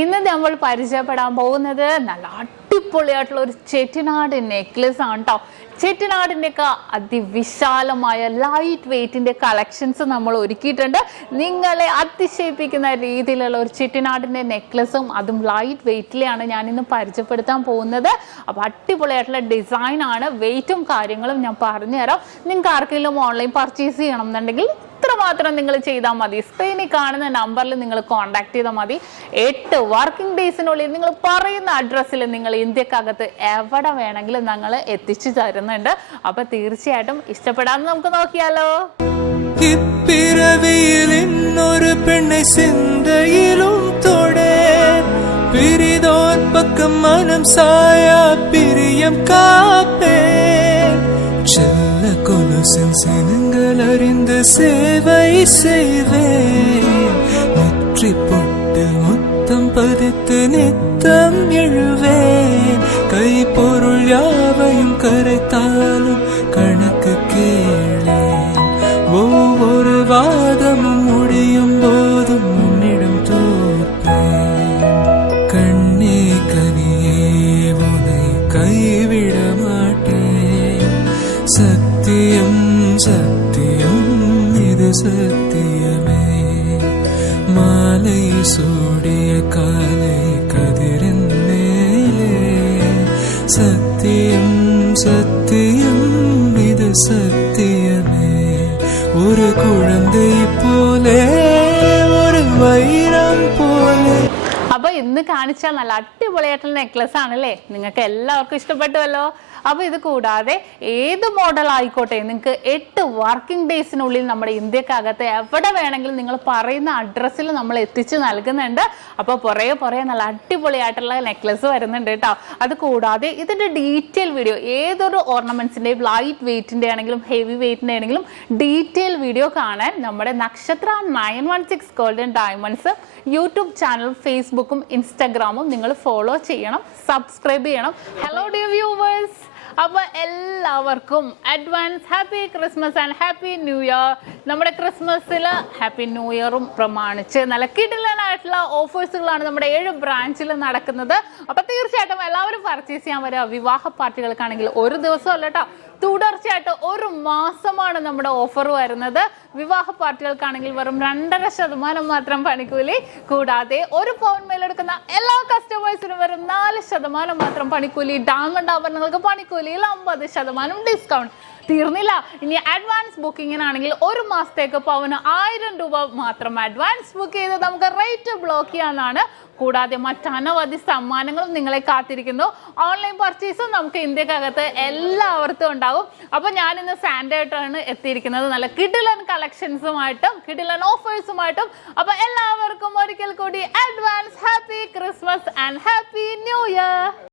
ഇന്ന് നമ്മൾ പരിചയപ്പെടാൻ പോകുന്നത് നല്ല അടിപൊളിയായിട്ടുള്ള ഒരു ചെട്ടിനാട് നെക്ലസ് ആണ് കേട്ടോ. ചെട്ടിനാടിൻ്റെയൊക്കെ അതിവിശാലമായ ലൈറ്റ് വെയ്റ്റിൻ്റെ കളക്ഷൻസ് നമ്മൾ ഒരുക്കിയിട്ടുണ്ട്. നിങ്ങളെ അതിശയിപ്പിക്കുന്ന രീതിയിലുള്ള ഒരു ചെട്ടിനാടിൻ്റെ നെക്ലസും അതും ലൈറ്റ് വെയ്റ്റിലെയാണ് ഞാനിന്ന് പരിചയപ്പെടുത്താൻ പോകുന്നത്. അപ്പോൾ അടിപൊളിയായിട്ടുള്ള ഡിസൈനാണ്, വെയ്റ്റും കാര്യങ്ങളും ഞാൻ പറഞ്ഞുതരാം. നിങ്ങൾക്ക് ആർക്കെങ്കിലും ഓൺലൈൻ പർച്ചേസ് ചെയ്യണം എന്നുണ്ടെങ്കിൽ ഇത്ര മാത്രം നിങ്ങൾ ചെയ്താൽ മതി. സ്ക്രീനിൽ കാണുന്ന നമ്പറിൽ നിങ്ങൾ കോൺടാക്ട് ചെയ്താൽ മതി. 8 വർക്കിംഗ് ഡേയ്സിനുള്ളിൽ നിങ്ങൾ പറയുന്ന അഡ്രസ്സിൽ നിങ്ങൾ ഇന്ത്യക്കകത്ത് എവിടെ വേണമെങ്കിലും ഞങ്ങൾ എത്തിച്ചു തരുന്നുണ്ട്. അപ്പൊ തീർച്ചയായിട്ടും ഇഷ്ടപ്പെടാന്ന് നമുക്ക് നോക്കിയാലോ. ഒരു പെണ്ണെ സിന്തയിലും തൊടേ പിരിതോൻ പക്കം മനം സായ പിരിയം കാപ്പേ செல்ல கொலுசின் சினங்கள் அறிந்து சேவை செய்வேன். நெற்றி பொட்டு முத்தம் பதித்து நித்தம் எழுவேன். கை பொருள் யாவையும் கரைத்தாலும் கணக்கு கேளேன். ஒவ்வொரு வாதமும் முடியும் போதும் உன்னிடம் தோற்பேன். கண்ணே கனியே உன்னை கைவிட மாட்டேன். സത്യം സത്യം ഇത് സത്യമേ. മാലൈ സൂടിയ കാലൈ കതിരുന്നേലേ. സത്യം സത്യം ഇത് സത്യമേ. ഒരു കുഴന്തൈ പോലെ ഒരു വൈരം പോലെ. അപ്പൊ ഇന്ന് കാണിച്ച നല്ല അടിപൊളിയായിട്ടുള്ള നെക്ലസ് ആണല്ലേ, നിങ്ങൾക്ക് എല്ലാവർക്കും ഇഷ്ടപ്പെട്ടുവല്ലോ. അപ്പൊ ഇത് കൂടാതെ ഏത് മോഡൽ ആയിക്കോട്ടെ നിങ്ങൾക്ക് 8 വർക്കിംഗ് ഡേയ്സിനുള്ളിൽ നമ്മുടെ ഇന്ത്യക്കകത്ത് എവിടെ വേണമെങ്കിലും നിങ്ങൾ പറയുന്ന അഡ്രസ്സിൽ നമ്മൾ എത്തിച്ചു നൽകുന്നുണ്ട്. അപ്പോൾ പുറകെ നല്ല അടിപൊളിയായിട്ടുള്ള നെക്ലസ് വരുന്നുണ്ട് കേട്ടോ. അത് കൂടാതെ ഇതിന്റെ ഡീറ്റെയിൽ വീഡിയോ, ഏതൊരു ഓർണമെന്റ്സിന്റെയും ലൈറ്റ് വെയ്റ്റിന്റെ ആണെങ്കിലും ഹെവി വെയ്റ്റിന്റെ ആണെങ്കിലും ഡീറ്റെയിൽ വീഡിയോ കാണാൻ നമ്മുടെ നക്ഷത്ര 916 ഗോൾഡൻ ഡയമണ്ട്സ് യൂട്യൂബ് ചാനൽ, ഫേസ്ബുക്കും ഇൻസ്റ്റാഗ്രാമും നിങ്ങൾ ഫോളോ ചെയ്യണം, സബ്സ്ക്രൈബ് ചെയ്യണം. ഹലോ ഡിയർ വ്യൂവേഴ്സ്, അപ്പോൾ എല്ലാവർക്കും advance happy Christmas and happy new year. നമ്മുടെ ക്രിസ്മസിൽ ഹാപ്പി ന്യൂ ഇയറും പ്രമാണിച്ച് നല്ല കിടിലനായിട്ടുള്ള ഓഫേഴ്സുകളാണ് നമ്മുടെ 7 ബ്രാഞ്ചിൽ നടക്കുന്നത്. അപ്പോൾ തീർച്ചയായിട്ടും എല്ലാവരും പർച്ചേസ് ചെയ്യാൻ വരിക. വിവാഹ പാർട്ടികൾക്കാണെങ്കിൽ ഒരു ദിവസം അല്ല കേട്ടോ, തുടർച്ചയായിട്ട് 1 മാസമാണ് നമ്മുടെ ഓഫർ വരുന്നത്. വിവാഹ പാർട്ടികൾക്കാണെങ്കിൽ വെറും 2.5% മാത്രം പണിക്കൂലി. കൂടാതെ 1 പൗണ്ട് മേലെടുക്കുന്ന എല്ലാ കസ്റ്റമേഴ്സിനും വെറും 4% മാത്രം പണിക്കൂലി. ഡയമണ്ട് ആഭരണങ്ങൾക്ക് പണിക്കൂലിയിൽ 50% ഡിസ്കൗണ്ട്. തീർന്നില്ല, ഇനി അഡ്വാൻസ് ബുക്കിങ്ങിനാണെങ്കിൽ 1 മാസത്തേക്ക് പവന് 1000 രൂപ മാത്രം അഡ്വാൻസ് ബുക്ക് ചെയ്ത് നമുക്ക് റേറ്റ് ബ്ലോക്ക് ചെയ്യാനാണ്. കൂടാതെ മറ്റനവധി സമ്മാനങ്ങളും നിങ്ങളെ കാത്തിരിക്കുന്നു. ഓൺലൈൻ പർച്ചേസും നമുക്ക് ഇന്ത്യക്കകത്ത് എല്ലാവർക്കും ഉണ്ടാകും. അപ്പൊ ഞാൻ ഇന്ന് സാൻഡേ ആയിട്ടാണ് എത്തിയിരിക്കുന്നത്, നല്ല കിടിലൻ കളക്ഷൻസുമായിട്ടും കിടിലൻ ഓഫേഴ്സുമായിട്ടും. അപ്പൊ എല്ലാവർക്കും ഒരിക്കൽ കൂടി advance happy Christmas and happy new year.